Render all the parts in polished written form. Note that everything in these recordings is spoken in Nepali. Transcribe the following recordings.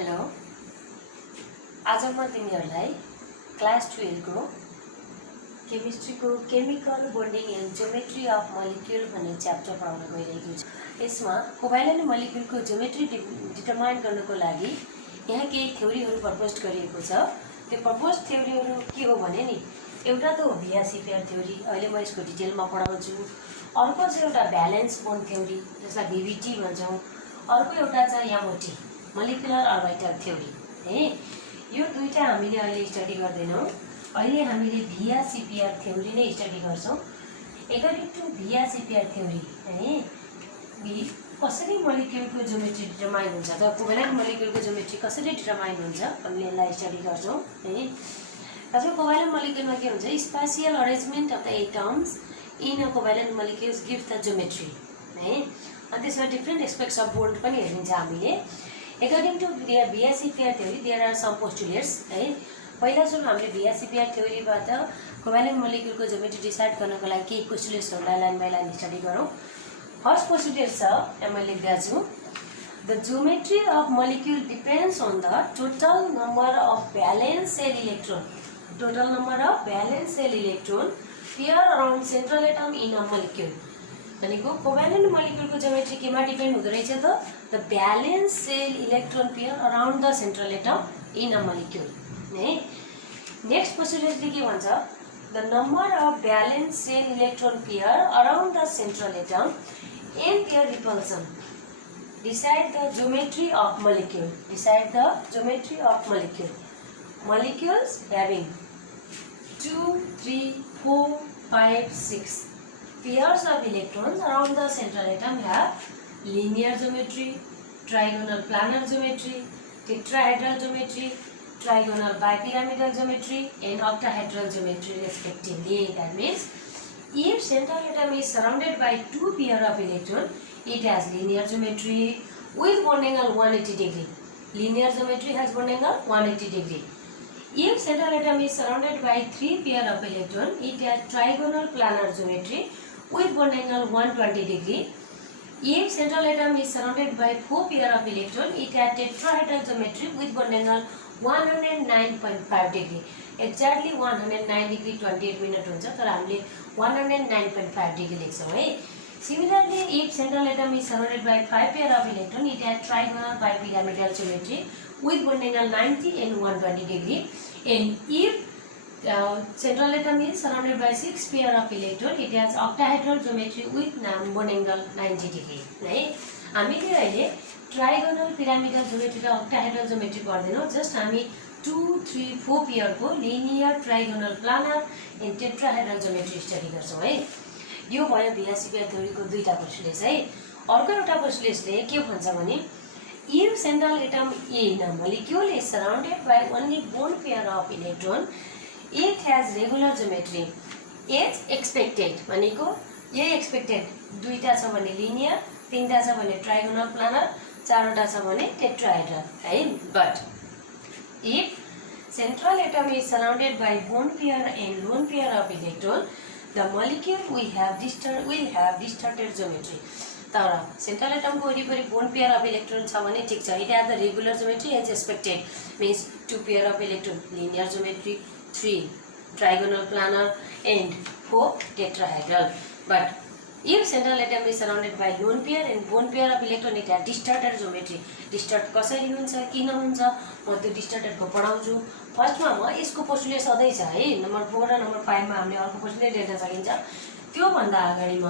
हेलो, आज म तिमीहरूलाई क्लास 12 को केमिस्ट्री को chemical bonding and geometry of molecule भन्ने च्याप्टर पढाउन गइरहेको छु। यसमा कोभालेन्ट मलिक्यूलको ज्योमेट्री डिटरमाइन गर्नको लागि यहाँ केही थ्योरीहरू प्रपोज गरिएको छ। त्यो प्रपोज थ्योरीहरू के हो भने नि, एउटा त हो भिआरसीपीआर थ्योरी, अहिले म यसको डिटेलमा पढाउँछु। अर्को चाहिँ एउटा ब्यालेन्स बोन्ड थ्योरी, जसलाई बीबीटी भन्छौँ। अर्को एउटा चाहिँ यामोटी मलिकुलर अर्बिटल थ्योरी है। यो दुईटा हामीले अहिले स्टडी गर्दैनौँ। अहिले हामीले भिआरसीपीआर थ्योरी नै स्टडी गर्छौँ। एकर्डिङ टु भिआरसीपीआर थ्योरी है, कसरी मलिक्युलको ज्योमेट्री डिटरमाइन हुन्छ त, कोभालेन्ट मलिक्युलको ज्योमेट्री कसरी डिटरमाइन हुन्छ हामीले यसलाई स्टडी गर्छौँ है। त्यसमा कोभालेन्ट मलिक्युलमा के हुन्छ, spatial arrangement of the atoms in a covalent molecules gives the geometry है। अनि त्यसमा डिफ्रेन्ट एस्पेक्ट्स अफ बोन्ड पनि हेरिन्छ हामीले। According to भिआरसीपीआर theory, there are some postulates है। पहिला सुरु हामीले भिआरसीपीआर थ्योरीबाट कोभालेन्ट मलिक्युलको ज्योमेट्री डिसाइड गर्नको लागि केही पोस्टुलेट्सहरूलाई लाइन बाई लाइन स्टडी गरौँ। फर्स्ट पोस्टुलेट छ, यहाँ मैले लेख्दा छु, the geometry of molecule depends on the total number of valence shell electron. Total number of valence shell electron pair around central atom in a molecule. भनेको कोभालेन्ट मलिक्युलको ज्योमेट्री केमा डिपेन्ड हुँदो रहेछ त, the valence shell electron pair around the central atom in a molecule है। नेक्स्ट पोस्टुलेटले के भन्छ, the number of valence shell electron pair around the central atom and pair repulsion decide the geometry of molecule. Decide the geometry of molecule. Molecules having 2, 3, 4, 5, 6 pairs of electrons around the central atom have linear geometry, trigonal planar geometry, tetrahedral geometry, trigonal bipyramidal geometry and octahedral geometry respectively. That means if central atom is surrounded by two pair of electrons, it has linear geometry with bond angle 180 degree. Linear geometry has bond angle 180 degree. If central atom is surrounded by three pair of electrons, it has trigonal planar geometry with bond angle 120 degree. If central atom is surrounded by four pair of electrons, it has tetrahedral geometry with bond angle 109.5 degree. Exactly 109 degree 28 minute हुन्छ, तर हामीले 109.5 degree लेख्छौँ है। Similarly, if central atom is surrounded by five pair of electrons, it has trigonal bipyramidal geometry with bond angle 90 and 120 degree. And if central atom is surrounded by six pair of electrons, it has octahedral geometry with bond angle 90 degree है। हामीले अहिले ट्राइगोनल पिरामिडल ज्योमेट्री र octahedral ज्योमेट्री पढ्दैनौँ। जस्ट हामी 2, 3, 4 पेयर को linear trigonal planner and tetrahedral geometry study गर्छौँ है। यो भयो भिआरसीपीआर थ्योरीको दुईटा पोस्टुलेट्स है। अर्को एउटा पोस्टुलेट्सले के भन्छ भने, if central atom in a molecule is surrounded by only bond pair of electron, it has regular geometry as expected। भनेको यही एक्सपेक्टेड, दुईटा छ भने लिनियर, तीनटा छ भने ट्राइगोनल प्लानर, चारवटा छ भने टेट्राहेड्रल है। But if central atom is surrounded by bond pair and lone pair of electron, the molecule will have distorted geometry। तर सेन्ट्रल एटमको वरिपरि बोन्ड पेयर अफ इलेक्ट्रोन छ भने ठिक छ, it has the regular geometry as expected, means 2 pair of electron linear geometry, 3 trigonal planar and 4 tetrahedral. But if central atom is surrounded by lone pair and bond pair of electron, it has distorted geometry। Distort कसरी हुन्छ, किन हुन्छ, म त्यो डिस्टर्टेडको पढाउँछु। फर्स्टमा म यसको पोस्टुलेट सधैँ छ है, नम्बर 4 र नम्बर 5 मा हामीले अर्को पोस्टुलेट लेख्न सकिन्छ। त्योभन्दा अगाडि म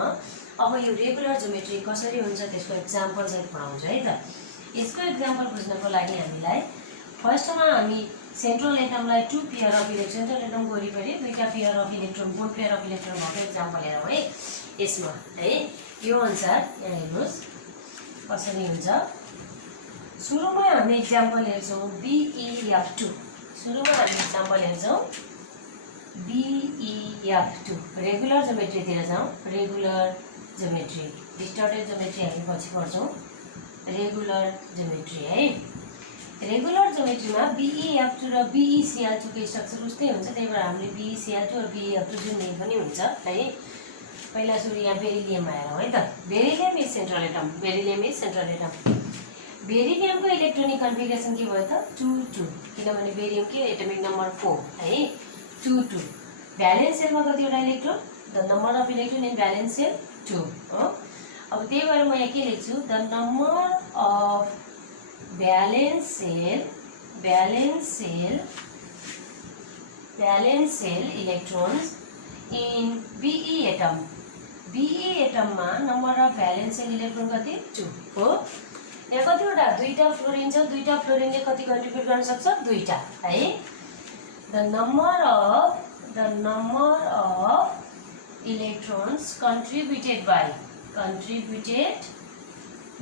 अब यो रेगुलर ज्योमेट्री कसरी हुन्छ त्यसको एक्जाम्पल चाहिँ पढाउँछु है त। यसको एक्जाम्पल बुझ्नको लागि हामीलाई फर्स्टमा हामी सेन्ट्रल एटमलाई 2 पेयर अफ इलेक्ट्रोन, सेन्ट्रल एटमको वरिपरि दुईटा pair of electron, bond pair of electron भएको एक्जाम्पल हेरौँ है। यसमा है यो अनुसार यहाँ हेर्नुहोस् कसरी हुन्छ। सुरुमा हामी एक्जाम्पल हेर्छौँ BeF2। सुरुमा हामी एक्जाम्पल हेर्छौँ BeF2। रेगुलर ज्योमेट्रीतिर जाउँ। रेगुलर ज्योमेट्री, डिस्टर्टेड ज्योमेट्री हामी पछि पढ्छौँ। रेगुलर ज्योमेट्री है। रेगुलर ज्योमेट्रीमा BeF2 र BeCl2 को स्ट्रक्चर उस्तै हुन्छ, त्यही भएर हामीले BeCl2 र BeF2 जुन नेम पनि हुन्छ है। पहिला सुरु यहाँ बेरिलियम हेरौँ है त। Beryllium is central atom. Beryllium is central atom. बेरिलियमको इलेक्ट्रोनिक कन्फिगरेसन के भयो त 2 2, किनभने बेरियम के एटमिक नम्बर 4 है 2 2। भ्यालेन्स सेलमा कतिवटा electron, the number of electron in valence shell 2 हो। अब त्यही भएर म यहाँ के लेख्छु, the number of valence shell electrons in BE atom, BE एटममा number of valence shell electron कति 2 हो। यहाँ कतिवटा, दुईटा फ्लोरिन छ, दुईटा फ्लोरिनले कति कन्ट्रिब्युट गर्न सक्छ, दुईटा है। The number of electrons contributed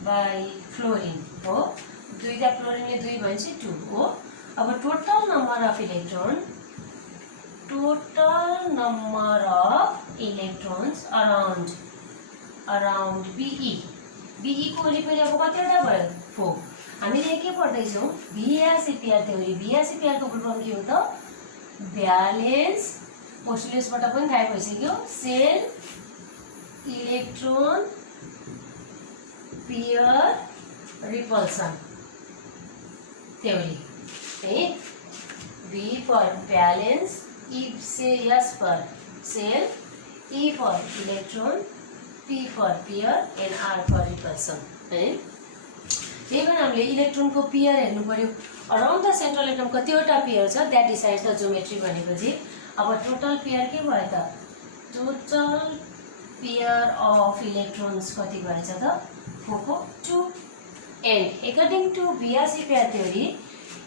by fluorine हो। दुईटा फ्लोरिनले 2 भनेपछि 2 हो। अब total number of electrons around BE को वरिपरि अब कतिवटा भयो, 4। हामीले के पढ्दैछौँ, VRCPR थ्योरी। VRCPR को फुल फर्म के हो त, भ्यालेन्स पोस्टुलेट्सबाट पनि थाहा भइसक्यो, shell electron pair repulsion theory है। V for valence, E say S for cell, E for electron, P for pair and R for repulsion है। त्यही भएर हामीले इलेक्ट्रोनको पेयर हेर्नु पर्यो, अराउन्ड द सेन्ट्रल एटम कतिवटा पेयर छ, द्याट डिसाइड्स द ज्योमेट्री भनेपछि। अब टोटल पेयर के भयो त, टोटल पेयर अफ इलेक्ट्रोन्स कति भएछ त, 4 को 2। And according to VRCPR theory,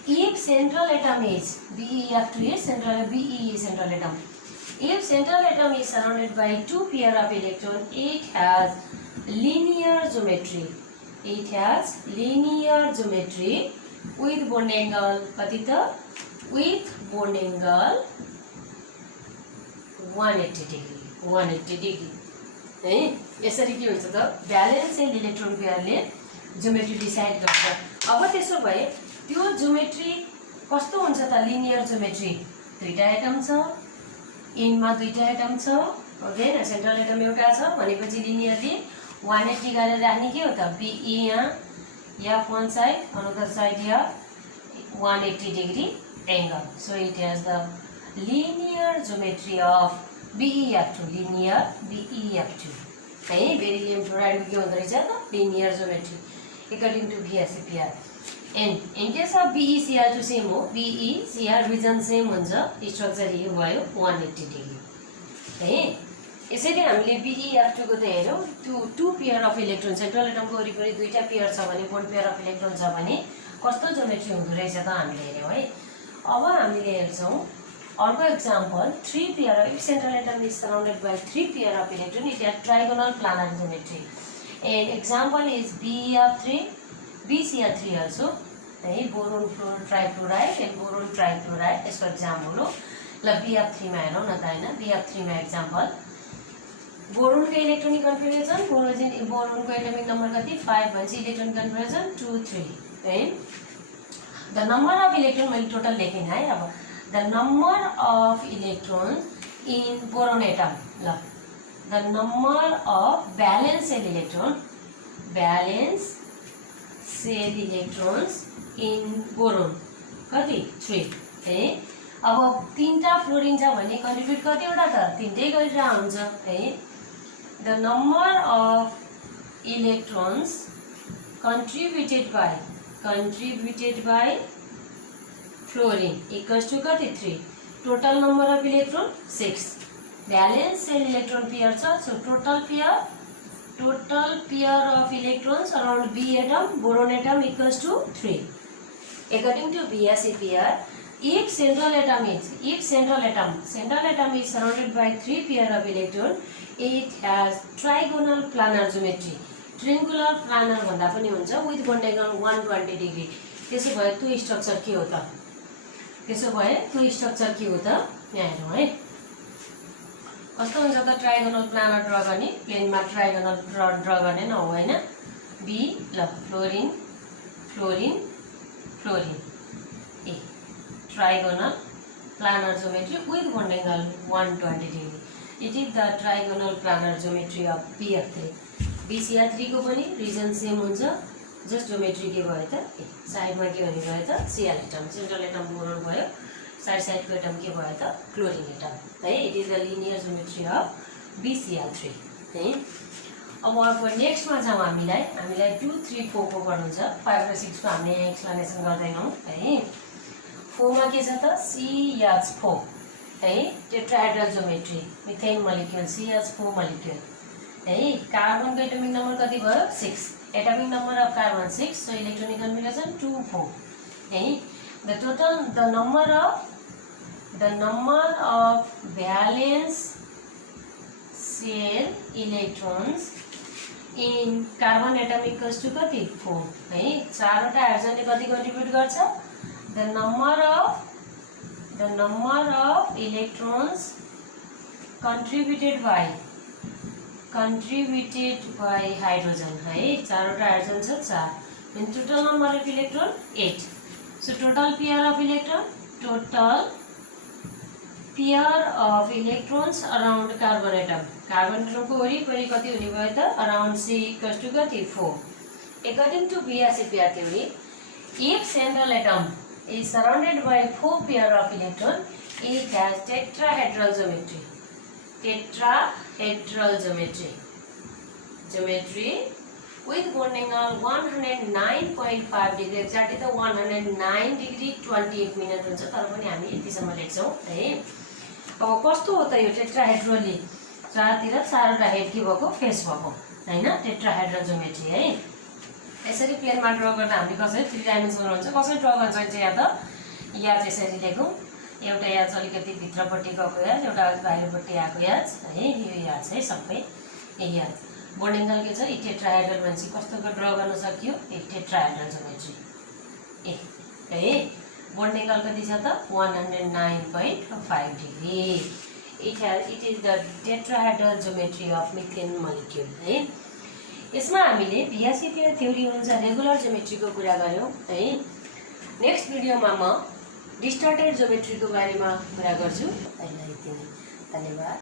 if central atom is BeF2 is central atom. If central atom is surrounded by 2 pair of electron, it has linear geometry. With bond angle कति त, with bond angle 180 degree है। यसरी के हुन्छ त, भ्यालेन्स सेल इलेक्ट्रोन पेयरले ज्योमेट्री डिसाइड गर्छ। अब त्यसो भए त्यो ज्योमेट्री कस्तो हुन्छ त, लिनियर ज्योमेट्री। दुईटा एटम छ, इनमा दुईटा एटम छ, ओके, सेन्ट्रल एटम एउटा छ भनेपछि लिनियरली 180 गरेर राख्ने के हो त, बीई यहाँ F1 साइड, अनदर साइड यहाँ 180 degree angle. So it has the linear geometry of BeF2, linear BeF2 है। बेरिलियम फ्लोराइड के हुँदो रहेछ त, linear geometry according to VRCPR। And in case of BeCl2 same हो, BeCl रिजन सेम हुन्छ, स्ट्रक्चर यो भयो 180 डिग्री है। यसैले हामीले BeF2 को त हेर्यौँ, 2 पेयर अफ इलेक्ट्रोन, सेन्ट्रल एटमको वरिपरि दुईटा पेयर छ भने, बोन्ड पेयर अफ इलेक्ट्रोन छ भने कस्तो ज्योमेट्री हुँदो रहेछ त हामीले हेर्यौँ है। अब हामीले हेर्छौँ अर्को example, 3 pair of, if central atom is surrounded by 3 pair of electron, it has trigonal planner geometry. And example is BeCl3 also है, boron trifluoride and boron trifluoride यसको एक्जाम्पल हो। ल BF3 मा हेरौँ न त हैन, BF3 मा एक्जाम्पल, बोरोनको इलेक्ट्रोनिक कन्फिगरेसन, बोरोनको एटमिक नम्बर कति 5 भन्छ, इलेक्ट्रोनिक कन्फिगरेसन 2 3 है। द नम्बर अफ इलेक्ट्रोन मैले टोटल लेखेँ है। अब the number of electron in boron atom, ल the number of valence shell electrons in boron कति 3 है। अब 3टा फ्लोरिन छ भने कन्ट्रिब्युट कतिवटा त, 3टै गरेर हुन्छ है। The number of electrons contributed by fluorine equals to कति 3, total number of electron 6, valence cell electron pair छ, so total pair of electrons around B atom, boron atom equals to 3. According to VRCPR, if central atom is surrounded by 3 pair of electron, it has trigonal planar geometry. Triangular planar भन्दा पनि हुन्छ, with bond angle 120 degree. त्यसो भए त्यो स्ट्रक्चर के हो त, यहाँ हेरौँ है। कस्तो हुन्छ त, ट्राइगोनल प्लानर ड्रा गर्ने, प्लेनमा ट्राइगोनल ड्रा गर्ने न हो हैन। B L fluorine A trigonal planar geometry with bond angle 120 degree. It is the trigonal planar geometry of BF3. BCl3 को पनि रिजन सेम हुन्छ, जस्ट ज्योमेट्री के भयो त साइडमा के हुने भयो त Cl atom central atom boron भयो साइडको एटम के भयो त क्लोरिन एटम है it is the linear geometry of BCl3 है अब नेक्स्टमा जाउँ हामीलाई 2 3 4 को पढ्नु छ 5 र 6 को हामीले यहाँ एक्सप्लेनेसन गर्दैनौँ है 4 मा के छ त CH4 है tetrahedral geometry methane molecule CH4 molecule है कार्बनको एटमिक नम्बर कति भयो 6 atomic number of carbon 6 so electronic configuration 2 4 है the number of valence shell electrons in carbon atom equals to कति 4 है चारवटा हाइड्रोजनले कति कन्ट्रिब्युट गर्छ the number of electrons contributed by hydrogen है चारवटा हाइड्रोजन छ 4 and total number of electron 8 so total pair of electrons around carbon atom को वरिपरि कति हुने भयो त around C equals to कति 4 according to BRC pair theory if central atom is surrounded by 4 pair of electron it has tetrahedral geometry with bonding angle 109.5 degree exactly the 109 degree 28 minute हुन्छ तर पनि हामी यतिसम्म लेख्छौं है अब कस्तो हो त यो टेट्राहेड्रली चारतिर चारवटा हेड के भएको फेस भएको हैन टेट्राहेड्रल ज्योमेट्री है यसरी प्लेनमा ड्रा गर्दा हामीले कसरी 3 डाइमेन्सनल हुन्छ कसरी ड्रा गर्छ चाहिँ या त या यसरी लेखौं एउटा याच अलिकति भित्रपट्टि गएको याच एउटा बाहिरपट्टि आएको याच है यो याच है सबै यही याच बोन्डिङ एंगल के छ टेट्राहेड्रल भन्छ कस्तो ड्रा गर्न सकियो टेट्राहेड्रल ज्योमेट्री है बोन्डिङ एंगल कति छ त 109.5 degree it is the tetrahedral geometry of methane molecule है यसमा हामीले BRC pair theory अनुसार रेगुलर ज्योमेट्री को कुरा गर्यौं है नेक्स्ट भिडियोमा म डिस्टर्टेड ज्योमेट्री को बारेमा कुरा गर्छु अहिले यति नै धन्यवाद।